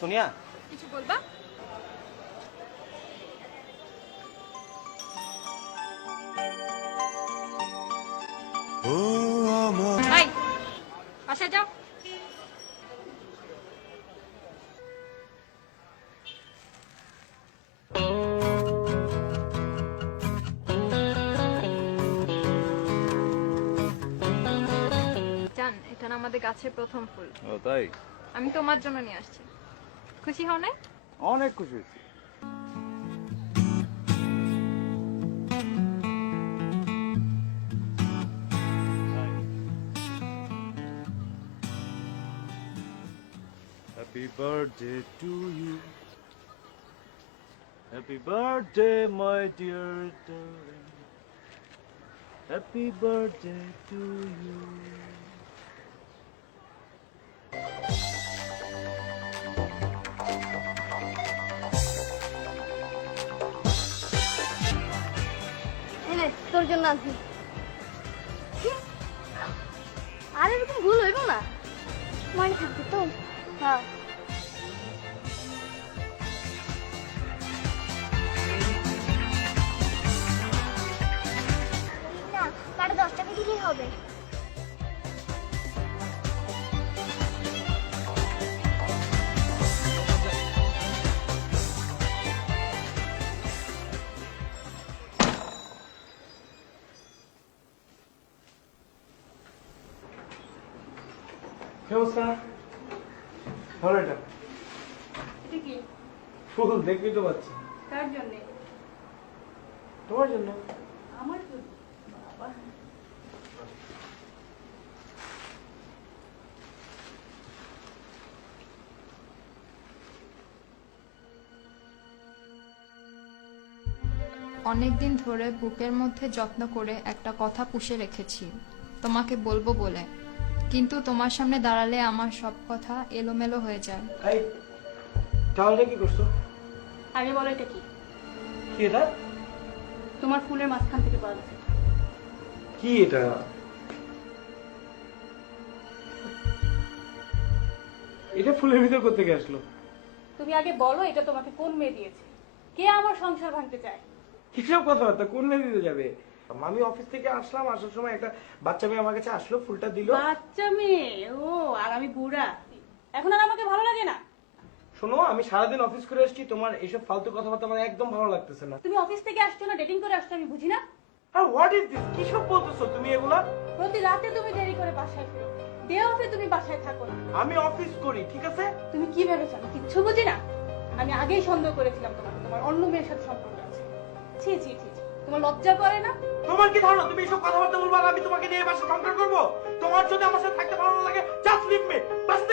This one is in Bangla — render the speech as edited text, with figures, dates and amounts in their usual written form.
সোনিয়া, কিছু বলবা? ভাই বাসায় যাও। জান, এটা না আমাদের গাছের প্রথম ফুল। ও তাই? আমি তোমার জন্য নিয়ে আসছি। খুশি হও না? অনেক খুশি হয়েছি। Happy birthday to you. Happy birthday, my dear darling. Happy birthday to you. এনে তোর জন্য আনছি। আর এরকম ভুল হইব না, মনে থাকবে তো। হ্যাঁ, না কাটা 10 টাকা দিলেই হবে। ভালো এটা এটা কি? ফুল দেখবি তো পাচ্ছি কার জন্য? তোমার জন্য। আমার জন্য। বাবা, অনেকদিন ধরে বুকের মধ্যে যত্ন করে একটা কথা পুষে রেখেছি, তোমাকে বলবো বলে, কিন্তু তোমার সামনে দাঁড়ালে আমার সব কথা এলোমেলো হয়ে যায়। এই তাহলে কি করছো? আগে বলো এটা কি? কি এটা? তোমার ফুলের মাঝখান থেকে পাওয়া গেছে। কি এটা? এটা ফুলের ভিতর করতে গিয়ে আসলো। তুমি আগে বলো এটা তোমাকে কোন মেয়ে দিয়েছে? কে আমার সংসার ভাঙতে চায়? কিসব কথাবার্তা, কোন মেয়ে দিতে যাবে? আমি অফিস থেকে আসলাম, আসার সময় একটা বাচ্চা মেয়ে আমার কাছে আসলো, ফুলটা দিল। বাচ্চা মেয়ে? ও, আর আমি বুড়া, এখন আর আমাকে ভালো লাগে না। শোনো, আমি সারাদিন অফিস করে আসছি, তোমার এইসব ফালতু কথাবার্তা আমার একদম ভালো লাগতেছে না। তুমি অফিস থেকে আসছো না ডেটিং করে আসছো আমি বুঝি না? আর হোয়াট ইজ দিস? কিসব বলতেছো তুমি এগুলা? প্রতি রাতে তুমি দেরি করে বাসায় ফিরো, ডে অফে তুমি বাসায় থাকো না। আমি অফিস করি, ঠিক আছে? তুমি কি ভেবেছো আমি কিচ্ছু বুঝি না? আমি আগেই সন্দেহ করেছিলাম তোমাকে, তোমার অন্য মেয়ের সাথে সম্পর্ক আছে। ছি ছি ছি ছি, তোমার লজ্জা করে না? তোমার কি ধারণা তুমি এইসব কথাবার্তা বলবো আর আমি তোমাকে নিয়ে বাসা সংসার করবো? তোমার যদি আমার সাথে থাকতে ভালো না লাগে, জাস্ট লিভ মি, বাসা